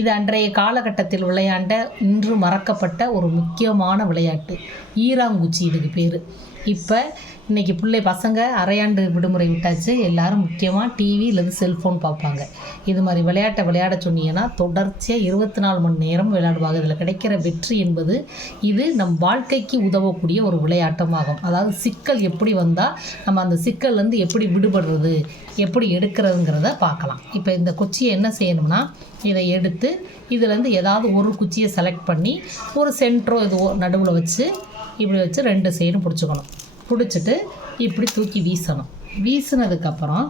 இது அன்றைய காலகட்டத்தில் விளையாண்ட இன்று மறக்கப்பட்ட ஒரு முக்கியமான விளையாட்டு. ஈராங்குச்சி இதுக்கு பேர். இப்போ இன்றைக்கி பசங்க அரையாண்டு விடுமுறை விட்டாச்சு. எல்லோரும் முக்கியமாக டிவி இல்லது செல்ஃபோன் பார்ப்பாங்க. இது மாதிரி விளையாட்டை விளையாட சொன்னீங்கன்னா தொடர்ச்சியாக 24 மணி நேரம் விளையாடுவாங்க. இதில் கிடைக்கிற வெற்றி என்பது இது நம் வாழ்க்கைக்கு உதவக்கூடிய ஒரு விளையாட்டமாகும். அதாவது சிக்கல் எப்படி வந்தால் நம்ம அந்த சிக்கல்லேருந்து எப்படி விடுபடுறது, எப்படி எடுக்கிறதுங்கிறத பார்க்கலாம். இப்போ இந்த குச்சியை என்ன செய்யணும்னா, இதை எடுத்து இதிலேருந்து ஏதாவது ஒரு குச்சியை செலக்ட் பண்ணி ஒரு சென்ட்ரோ இதுவோ நடுவில் வச்சு இப்படி வச்சு 2 சைடும் பிடிச்சிக்கணும். பிடிச்சிட்டு இப்படி தூக்கி வீசணும். வீசினதுக்கப்புறம்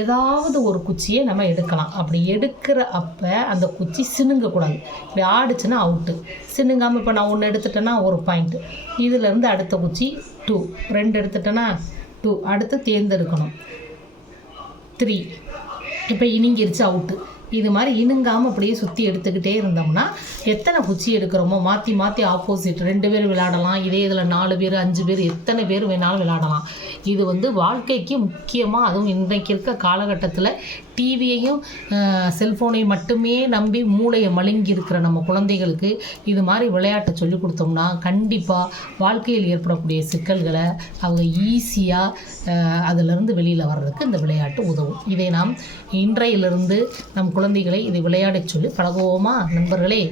ஏதாவது ஒரு குச்சியை நம்ம எடுக்கலாம். அப்படி எடுக்கிற அப்போ அந்த குச்சி சினுங்கக்கூடாது. இப்படி ஆடிச்சுன்னா அவுட்டு. சினுங்காமல் இப்போ நான் 1 எடுத்துட்டேன்னா 1 பாயிண்ட்டு. இதிலேருந்து அடுத்த குச்சி 2, 2 எடுத்துட்டேன்னா 2, அடுத்து தேர்ந்தெடுக்கணும் 3. இப்போ இனிங்கிருச்சு அவுட்டு. இது மாதிரி இணுங்காமல் அப்படியே சுற்றி எடுத்துக்கிட்டே இருந்தோம்னா எத்தனை குச்சி எடுக்கிறோமோ மாற்றி மாற்றி ஆப்போசிட் 2 பேர் விளையாடலாம். இதே இதில் 4 பேர் 5 பேர் எத்தனை பேர் வேணாலும் விளையாடலாம். இது வாழ்க்கைக்கு முக்கியமாக, அதுவும் இன்றைக்கு இருக்க காலகட்டத்தில் டிவியையும் செல்ஃபோனையும் மட்டுமே நம்பி மூளையை மழுங்கி இருக்கிற நம்ம குழந்தைகளுக்கு இது மாதிரி விளையாட்டை சொல்லி கொடுத்தோம்னா கண்டிப்பாக வாழ்க்கையில் ஏற்படக்கூடிய சிக்கல்களை அவங்க ஈஸியாக அதிலிருந்து வெளியில் வர்றதுக்கு இந்த விளையாட்டு உதவும். இதை நாம் இன்றையிலிருந்து நம் குழந்தைகளை இதை விளையாடச் சொல்லி பழகுவோமா நண்பர்களே?